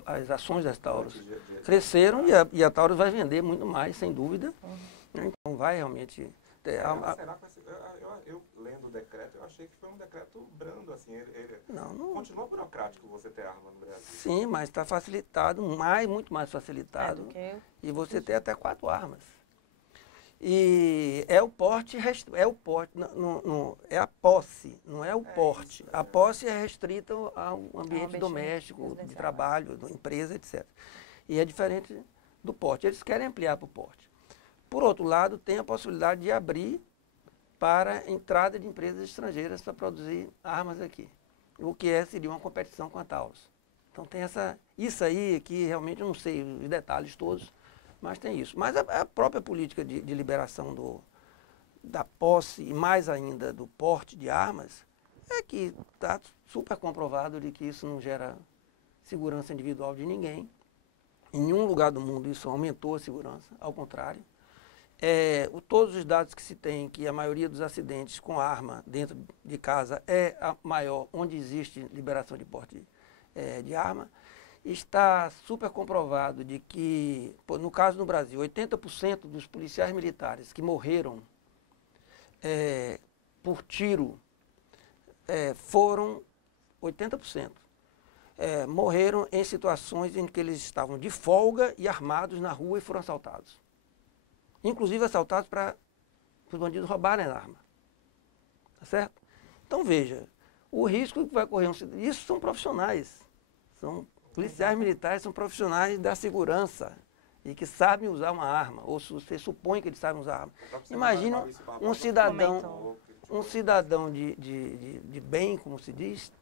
As ações das Taurus cresceram e a Taurus vai vender muito mais, sem dúvida. Então vai realmente... Será que eu lendo o decreto, eu achei que foi um decreto brando, assim, ele não continua burocrático você ter arma no Brasil. Sim, mas está facilitado, muito mais facilitado, e você tem até 4 armas. E é o porte, é a posse, não é o porte. Isso, a posse é restrita ao ambiente ambiente doméstico, de residencial. trabalho, da empresa, etc. E é diferente do porte. Eles querem ampliar para o porte. Por outro lado, tem a possibilidade de abrir para a entrada de empresas estrangeiras para produzir armas aqui. O que seria uma competição com a Taurus. Então tem isso aí que realmente eu não sei os detalhes todos, mas tem isso. Mas a própria política de liberação da posse e mais ainda do porte de armas é que está super comprovado de que isso não gera segurança individual de ninguém. Em nenhum lugar do mundo isso aumentou a segurança, ao contrário. Todos os dados que se tem, que a maioria dos acidentes com arma dentro de casa é a maior, onde existe liberação de porte de arma, está super comprovado de que, no caso do Brasil, 80% dos policiais militares que morreram por tiro foram 80%. Morreram em situações em que eles estavam de folga e armados na rua e foram assaltados. Inclusive assaltados para os bandidos roubarem a arma. Tá certo? Então veja, o risco que vai correr isso são profissionais. São policiais militares, são profissionais da segurança e que sabem usar uma arma, ou você supõe que eles sabem usar arma. Imagina um cidadão de bem, como se diz,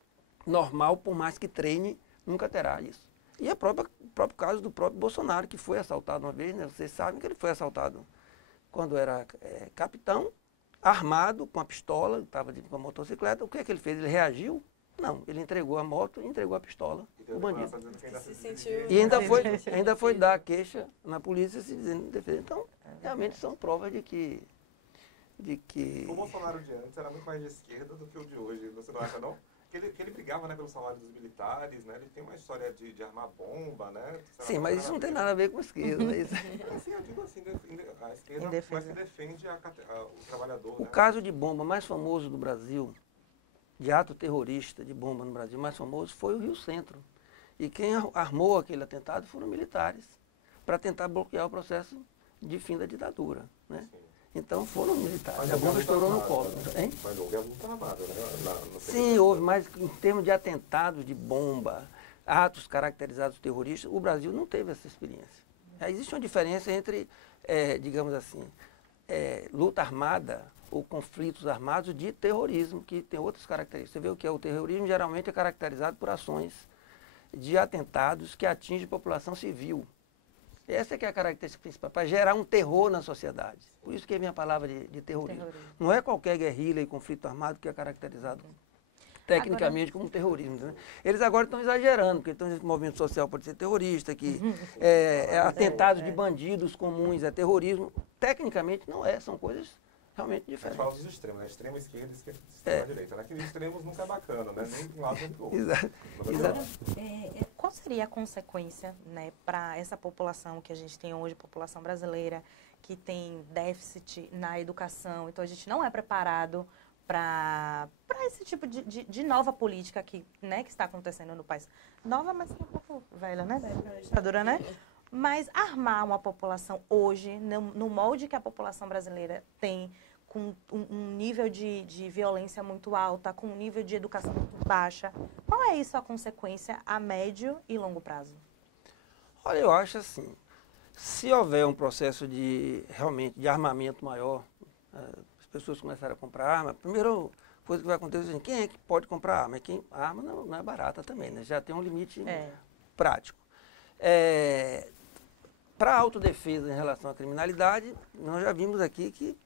normal, por mais que treine, nunca terá isso. E o próprio caso do próprio Bolsonaro, que foi assaltado uma vez, né? Vocês sabem que ele foi assaltado quando era capitão, armado, com a pistola, estava com a motocicleta. O que é que ele fez? Ele reagiu? Não, ele entregou a moto e entregou a pistola ao bandido. E ainda foi dar a queixa na polícia se dizendo defesa. Então, realmente são provas de que... O Bolsonaro de antes era muito mais de esquerda do que o de hoje, você não acha não? Que ele brigava, né, pelo salário dos militares, né? Ele tem uma história de armar bomba, né? Sim, mas isso não tem nada a ver com a esquerda. Né? Assim, eu digo assim, a esquerda mais que defende o trabalhador. O caso de bomba mais famoso do Brasil, de ato terrorista de bomba no Brasil mais famoso, foi o Rio Centro. E quem armou aquele atentado foram militares, para tentar bloquear o processo de fim da ditadura. Né? Então foram militares. A bomba estourou no colo. Mas houve a luta armada, né? Sim, houve, mas em termos de atentados de bomba, atos caracterizados terroristas, o Brasil não teve essa experiência. Existe uma diferença entre, digamos assim, luta armada ou conflitos armados de terrorismo, que tem outras características. Você vê o que é o terrorismo, geralmente é caracterizado por ações de atentados que atingem a população civil. Essa é que é a característica principal, para gerar um terror na sociedade. Por isso que vem a palavra de terrorismo. Não é qualquer guerrilha e conflito armado que é caracterizado tecnicamente como terrorismo. Né? Eles agora estão exagerando, porque então, esse movimento social pode ser terrorista, que atentados de bandidos comuns é terrorismo. Tecnicamente não é, são coisas realmente diferentes. A gente fala dos extremos, né? Extrema esquerda e extrema direita. Naqueles extremos nunca é bacana, né? Nem de um lado nem do outro. Exato. Qual seria a consequência, né, para essa população que a gente tem hoje, população brasileira, que tem déficit na educação? Então a gente não é preparado para esse tipo de nova política que, né, que está acontecendo no país. Nova, mas um pouco velha, né? Da época da ditadura, né? Mas armar uma população hoje, no molde que a população brasileira tem, com um nível de violência muito alta, com um nível de educação muito baixa, qual é isso a consequência a médio e longo prazo? Olha, eu acho assim, se houver um processo realmente de armamento maior, as pessoas começarem a comprar arma, a primeira coisa que vai acontecer é quem é que pode comprar arma? A arma não é barata também, né? Já tem um limite prático. Para a autodefesa em relação à criminalidade, nós já vimos aqui que,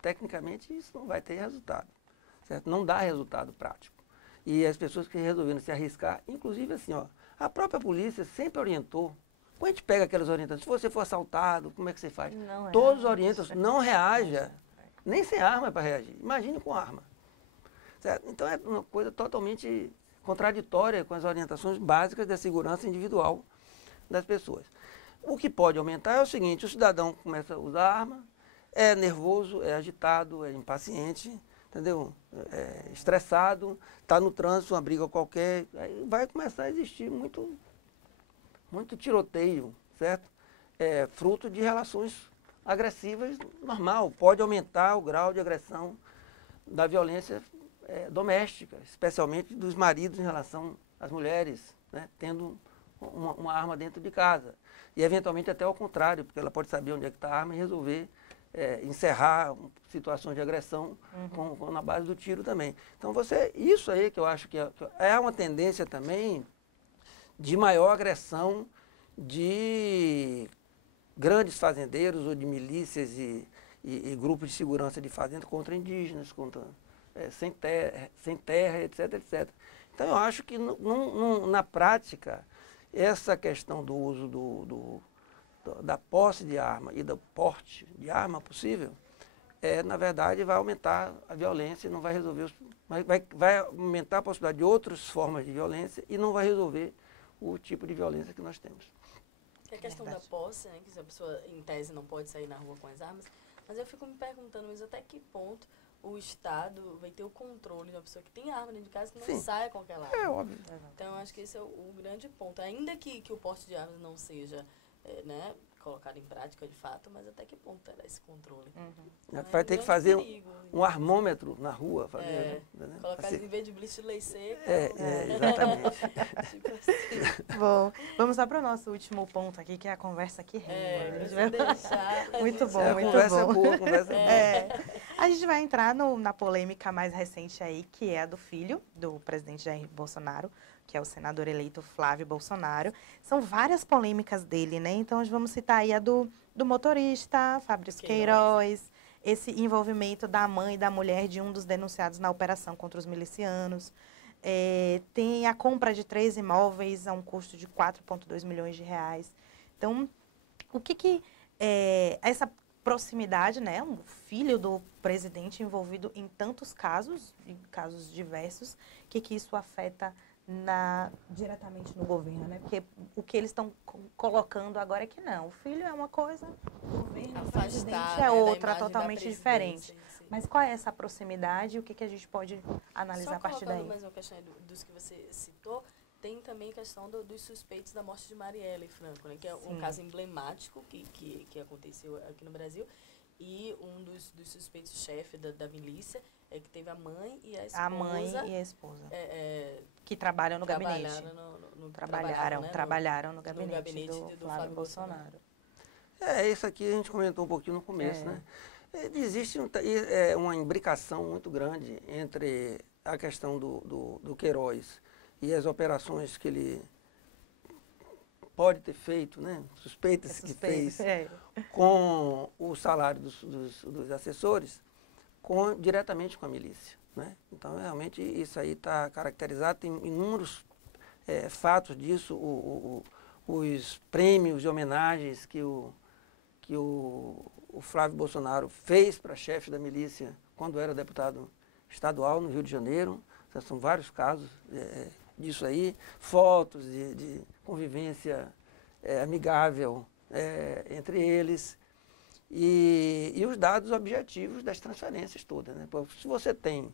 tecnicamente, isso não vai ter resultado. Certo? Não dá resultado prático. E as pessoas que resolveram se arriscar, inclusive assim, a própria polícia sempre orientou. Quando a gente pega aquelas orientações, se você for assaltado, como é que você faz? Todos orientam, não reaja. Nem sem arma é para reagir. Imagine com arma. Certo? Então é uma coisa totalmente contraditória com as orientações básicas da segurança individual das pessoas. O que pode aumentar é o seguinte, o cidadão começa a usar arma, é nervoso, é agitado, é impaciente, entendeu? É estressado, está no trânsito, uma briga qualquer, aí vai começar a existir muito tiroteio, certo? Fruto de relações agressivas, normal, pode aumentar o grau de agressão da violência doméstica, especialmente dos maridos em relação às mulheres, né, tendo uma arma dentro de casa. E eventualmente até ao contrário, porque ela pode saber onde é que está a arma e resolver encerrar situações de agressão na base do tiro também. Então isso aí que eu acho que é uma tendência também de maior agressão de grandes fazendeiros ou de milícias e grupos de segurança de fazenda contra indígenas, sem terra, etc, etc. Então eu acho que na prática essa questão do uso da posse de arma e do porte de arma possível, na verdade vai aumentar a violência, não vai resolver, vai aumentar a possibilidade de outras formas de violência e não vai resolver o tipo de violência que nós temos. É a questão da posse, né, que a pessoa em tese não pode sair na rua com as armas, mas eu fico me perguntando, mas até que ponto o Estado vai ter o controle de uma pessoa que tem arma dentro de casa que não saia com aquela arma. É óbvio. Então, eu acho que esse é o grande ponto. Ainda que o porte de armas não seja colocado em prática de fato, mas até que ponto terá esse controle? Vai ter que fazer um armômetro na rua. Colocar em vez de blitz de lei seca. Exatamente. Tipo assim. Bom, vamos lá para o nosso último ponto aqui, que é a conversa que rende. Muito bom, muito conversa bom. boa, conversa boa. A gente vai entrar na polêmica mais recente aí, que é a do filho do presidente Jair Bolsonaro, que é o senador eleito Flávio Bolsonaro. São várias polêmicas dele, né? Então, vamos citar aí a do motorista, Fabrício Queiroz, esse envolvimento da mãe e da mulher de um dos denunciados na operação contra os milicianos. Tem a compra de 3 imóveis a um custo de 4,2 milhões de reais. Então, o que essa proximidade, né? Um filho do presidente envolvido em tantos casos, em casos diversos, que isso afeta diretamente no governo, né? Porque o que eles estão colocando agora é que não. O filho é uma coisa, o governo, o presidente é outra, totalmente diferente. Mas qual é essa proximidade e o que a gente pode analisar a partir daí? Só colocando mais uma questão dos que você citou, tem também a questão dos suspeitos da morte de Marielle Franco, né? Que é um caso emblemático que aconteceu aqui no Brasil. E um dos suspeitos-chefe da milícia que teve a mãe e a esposa. A mãe e a esposa. Que trabalham no gabinete. Trabalharam no gabinete do Flávio Bolsonaro. Isso aqui a gente comentou um pouquinho no começo, né? Existe uma imbricação muito grande entre a questão do Queiroz e as operações que ele pode ter feito, né? Suspeitas que fez com o salário dos assessores, diretamente com a milícia, né? Então, realmente, isso aí está caracterizado, tem inúmeros fatos disso, os prêmios e homenagens que o Flávio Bolsonaro fez para chefe da milícia quando era deputado estadual no Rio de Janeiro. São vários casos disso aí, fotos de convivência amigável entre eles e os dados objetivos das transferências todas, né? Se você tem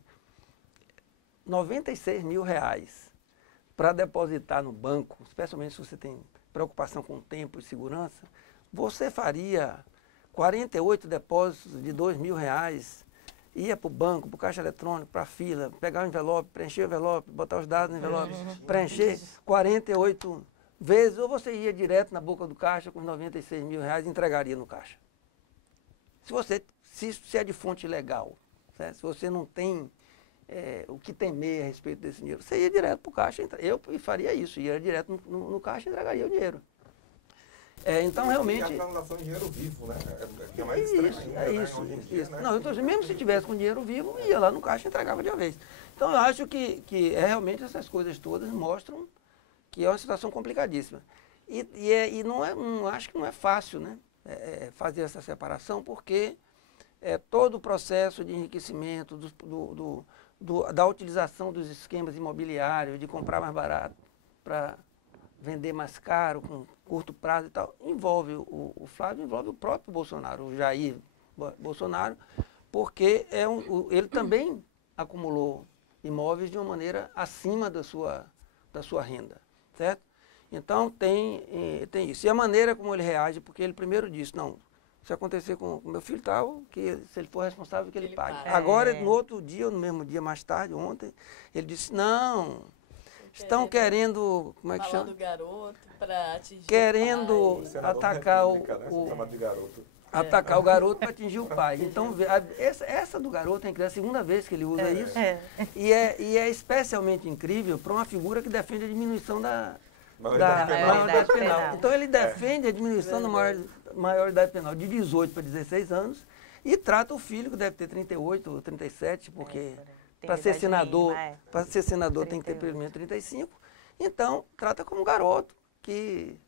96 mil reais para depositar no banco, especialmente se você tem preocupação com tempo e segurança, você faria 48 depósitos de 2 mil reais, ia para o banco, para o caixa eletrônico, para a fila, pegar o envelope, preencher o envelope, botar os dados no envelope, preencher 48 vezes, ou você ia direto na boca do caixa com os 96 mil reais e entregaria no caixa. Se é de fonte legal, certo? Se você não tem o que temer a respeito desse dinheiro, você ia direto para o caixa, eu faria isso, ia direto no caixa e entregaria o dinheiro. Então, realmente... E a transação de dinheiro vivo, né? É mais estranho ainda, isso. Né? Não, então, mesmo se tivesse com dinheiro vivo, ia lá no caixa e entregava de uma vez. Então, eu acho que realmente essas coisas todas mostram que é uma situação complicadíssima. E acho que não é fácil, né? Fazer essa separação, porque todo o processo de enriquecimento, da utilização dos esquemas imobiliários, de comprar mais barato para vender mais caro, com curto prazo e tal, envolve o Flávio, envolve o próprio Bolsonaro, o Jair Bolsonaro, porque ele também acumulou imóveis de uma maneira acima da sua renda, certo? Então tem isso. E a maneira como ele reage, porque ele primeiro disse, não, Se acontecer com o meu filho tal, que se ele for responsável, que ele pague. pague. Agora, no outro dia, ou no mesmo dia mais tarde, ontem, ele disse, não, estão querendo, como é que falar chama? do garoto para atingir Querendo o pai. Senador da atacar República, né? Sou chamado de garoto. Atacar o garoto para atingir o pai. Então, essa do garoto é a segunda vez que ele usa isso. E é especialmente incrível para uma figura que defende a diminuição da maioridade penal. Então, ele defende a diminuição da maioridade penal de 18 para 16 anos e trata o filho, que deve ter 38 ou 37, porque para ser senador, tem que ter pelo menos 35. Então, trata como garoto, que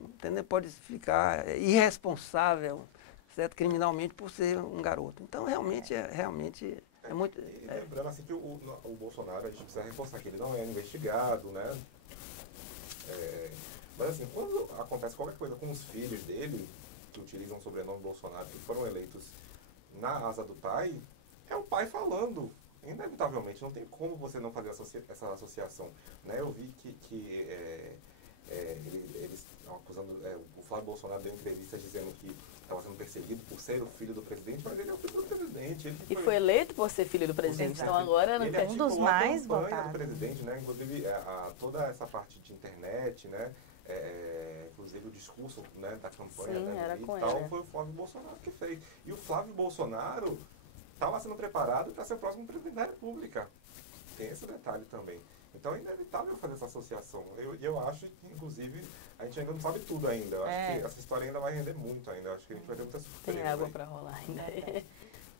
entendeu? Pode ficar irresponsável, certo? Criminalmente por ser um garoto. Então, realmente é muito... E lembrando assim que o Bolsonaro, a gente precisa reforçar que ele não é investigado, né? Mas assim, quando acontece qualquer coisa com os filhos dele, que utilizam o sobrenome Bolsonaro, que foram eleitos na asa do pai, é o pai falando. Inevitavelmente, não tem como você não fazer essa associação. Né? Eu vi que eles acusando, o Flávio Bolsonaro deu entrevistas dizendo que estava sendo perseguido por ser o filho do presidente, mas ele é o filho do presidente. E foi eleito por ser filho do presidente. Exato. Então agora não tem um dos mais votados. votados. Do presidente, né? Inclusive toda essa parte de internet, né? Inclusive o discurso, né, da campanha. Sim, era com e tal, ele. foi o Flávio Bolsonaro que fez. E o Flávio Bolsonaro estava sendo preparado para ser o próximo presidente da República. Tem esse detalhe também. Então é inevitável fazer essa associação. Eu acho que, inclusive, a gente ainda não sabe tudo ainda. Eu acho que essa história ainda vai render muito ainda. Eu acho que a gente vai ter muita surpresa. Tem água para rolar ainda.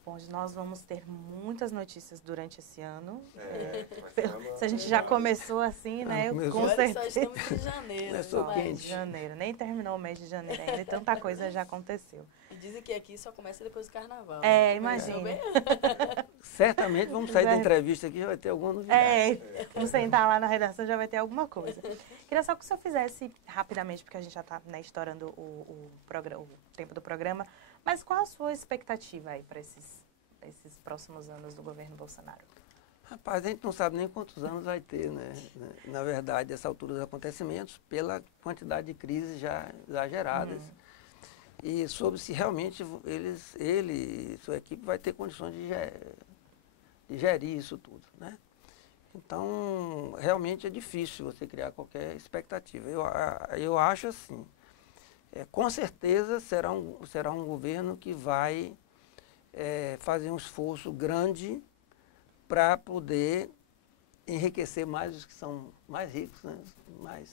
Bom, nós vamos ter muitas notícias durante esse ano. Se a gente já começou assim, né? Com Agora certeza. só estamos em janeiro. Começou quente. Janeiro, nem terminou o mês de janeiro ainda e tanta coisa já aconteceu. E dizem que aqui só começa depois do carnaval. Imagina. Certamente vamos sair da entrevista aqui, já vai ter alguma novidade. Vamos sentar lá na redação, já vai ter alguma coisa. Queria só que o senhor fizesse rapidamente, porque a gente já está, né, estourando o tempo do programa, mas qual a sua expectativa aí para esses próximos anos do governo Bolsonaro? Rapaz, a gente não sabe nem quantos anos vai ter, né? Na verdade, essa altura dos acontecimentos, pela quantidade de crises já exageradas. E sobre se realmente ele e sua equipe vai ter condições de gerir isso tudo, né? Então, realmente é difícil você criar qualquer expectativa. Eu acho assim, com certeza será um governo que vai fazer um esforço grande para poder enriquecer mais os que são mais ricos, né?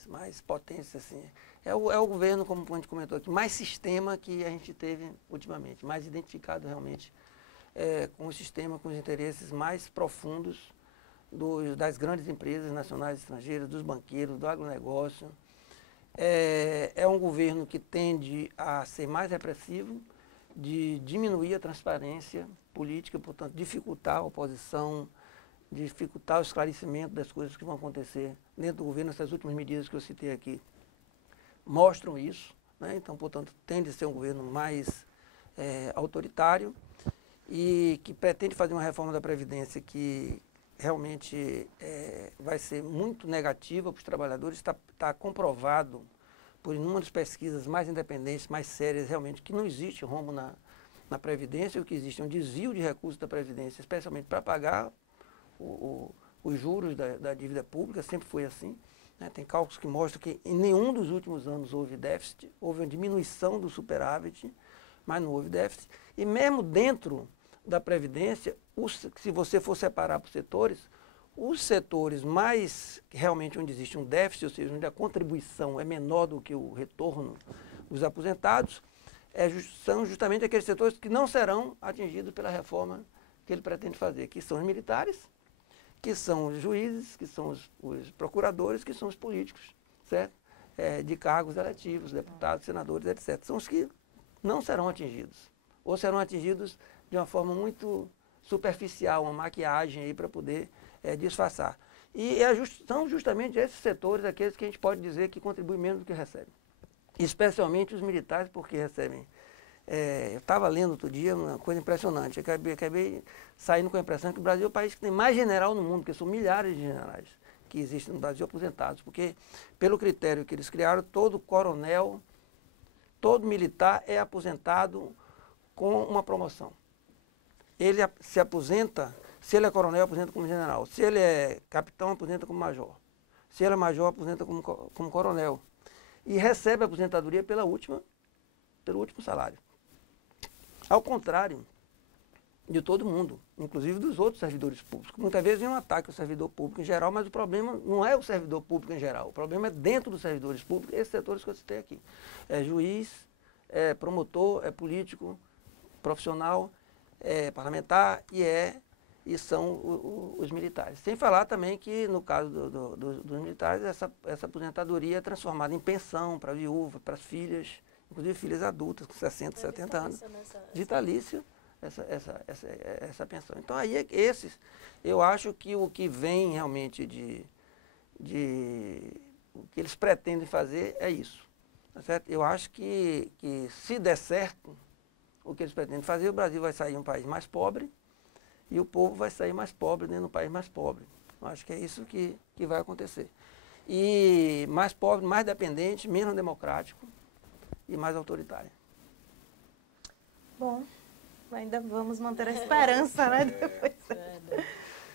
mais potentes. Assim. É o governo, como a gente comentou aqui, mais sistema que a gente teve ultimamente, mais identificado realmente com o sistema, com os interesses mais profundos das grandes empresas nacionais e estrangeiras, dos banqueiros, do agronegócio. É um governo que tende a ser mais repressivo, de diminuir a transparência política, portanto, dificultar a oposição, dificultar o esclarecimento das coisas que vão acontecer dentro do governo. Essas últimas medidas que eu citei aqui mostram isso, né? Então, portanto, tende a ser um governo mais autoritário e que pretende fazer uma reforma da Previdência que realmente vai ser muito negativa para os trabalhadores. Está comprovado por inúmeras pesquisas mais independentes, mais sérias, realmente, que não existe rombo na Previdência. O que existe é um desvio de recursos da Previdência, especialmente para pagar os juros da dívida pública, sempre foi assim. Né? Tem cálculos que mostram que em nenhum dos últimos anos houve déficit, houve uma diminuição do superávit, mas não houve déficit. E mesmo dentro da Previdência, se você for separar por setores, os setores mais, realmente onde existe um déficit, ou seja, onde a contribuição é menor do que o retorno dos aposentados, são justamente aqueles setores que não serão atingidos pela reforma que ele pretende fazer, que são os militares, que são os juízes, que são os procuradores, que são os políticos, certo? De cargos eletivos, deputados, senadores, etc. São os que não serão atingidos, ou serão atingidos de uma forma muito superficial, uma maquiagem aí para poder disfarçar. E são justamente esses setores aqueles que a gente pode dizer que contribuem menos do que recebem. Especialmente os militares, porque recebem. Eu estava lendo outro dia uma coisa impressionante. Acabei saindo com a impressão que o Brasil é o país que tem mais general no mundo, porque são milhares de generais que existem no Brasil aposentados. Porque, pelo critério que eles criaram, todo coronel, todo militar é aposentado com uma promoção. Ele se aposenta, se ele é coronel, aposenta como general. Se ele é capitão, aposenta como major. Se ele é major, aposenta como coronel. E recebe a aposentadoria pelo último salário. Ao contrário de todo mundo, inclusive dos outros servidores públicos. Muitas vezes vem um ataque ao servidor público em geral, mas o problema não é o servidor público em geral. O problema é dentro dos servidores públicos, esses setores que eu citei aqui. É juiz, é promotor, é político, profissional, é parlamentar e são os militares. Sem falar também que, no caso dos militares, essa aposentadoria é transformada em pensão para a viúva, para as filhas, inclusive filhas adultas com 60, 70 anos. Vitalício, essa pensão. Então, aí, eu acho que o que vem realmente o que eles pretendem fazer é isso. Tá certo? Eu acho que se der certo o que eles pretendem fazer, o Brasil vai sair um país mais pobre e o povo vai sair mais pobre dentro de um país mais pobre. Eu acho que é isso que vai acontecer. E mais pobre, mais dependente, menos democrático e mais autoritário. Bom, ainda vamos manter a esperança, né? Depois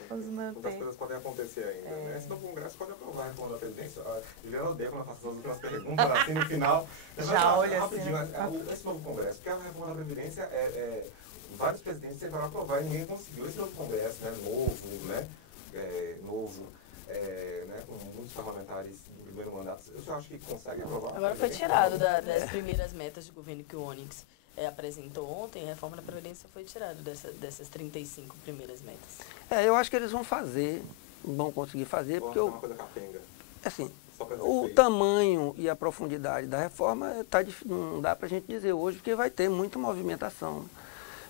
vamos manter. As coisas podem acontecer ainda, né? Esse novo Congresso pode aprovar a reforma da Previdência. Juliana odeia quando eu faço as últimas perguntas, assim, no final. Já olha rapidinho, assim. esse novo Congresso, porque a reforma da Previdência, vários presidentes tentaram aprovar e ninguém conseguiu. Esse novo Congresso, né, com muitos parlamentares do primeiro mandato, eu só acho que consegue aprovar. Agora foi tirado das primeiras metas de governo que o Onyx apresentou ontem, a reforma da Previdência foi tirada dessas 35 primeiras metas. Eu acho que eles vão conseguir fazer, porque é uma coisa capenga. Assim, o tamanho e a profundidade da reforma não dá para a gente dizer hoje, porque vai ter muita movimentação,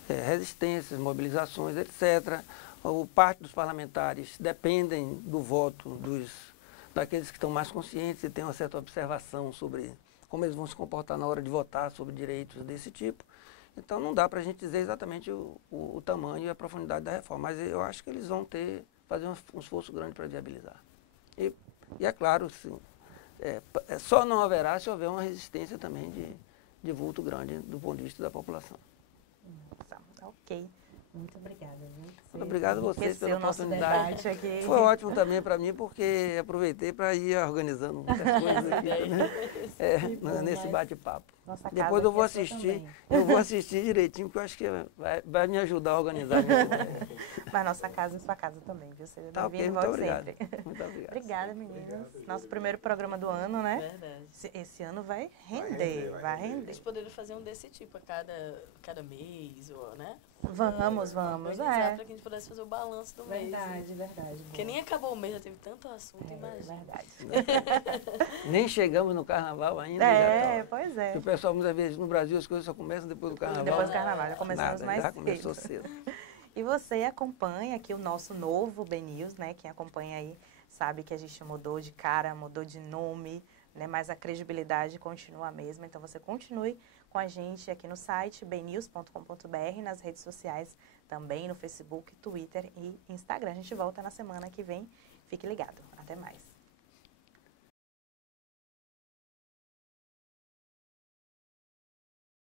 resistências, mobilizações, etc. Parte dos parlamentares dependem do voto daqueles que estão mais conscientes e têm uma certa observação sobre como eles vão se comportar na hora de votar sobre direitos desse tipo. Então não dá para a gente dizer exatamente o tamanho e a profundidade da reforma, mas eu acho que eles vão fazer um esforço grande para viabilizar. E é claro, sim, só não haverá se houver uma resistência também de vulto grande do ponto de vista da população. Ok. Muito obrigada. Muito obrigado a vocês pela oportunidade. Aqui. Foi ótimo também para mim, porque aproveitei para ir organizando muitas coisas aqui, nesse bate-papo. Depois eu vou assistir direitinho, porque eu acho que vai me ajudar a organizar. Mas nossa casa e sua casa também, viu? Seja tá ok, muito obrigado. Muito obrigado. Obrigada, meninas. Nosso primeiro programa do ano, né? Verdade. Esse ano vai render. Eles poderiam fazer um desse tipo a cada mês, né? Vamos. Para que a gente pudesse fazer o balanço do mês. Verdade. Porque nem acabou o mês, já teve tanto assunto, imagina. Verdade. Nem chegamos no carnaval ainda. Pois é. O pessoal, muitas vezes, no Brasil, as coisas só começam depois do carnaval. Depois do carnaval, já começamos mais já cedo. começou cedo. E você acompanha aqui o nosso novo BNews, né? Quem acompanha aí sabe que a gente mudou de cara, mudou de nome, né? Mas a credibilidade continua a mesma. Então, você continue com a gente aqui no site bnews.com.br, nas redes sociais também, no Facebook, Twitter e Instagram. A gente volta na semana que vem. Fique ligado. Até mais.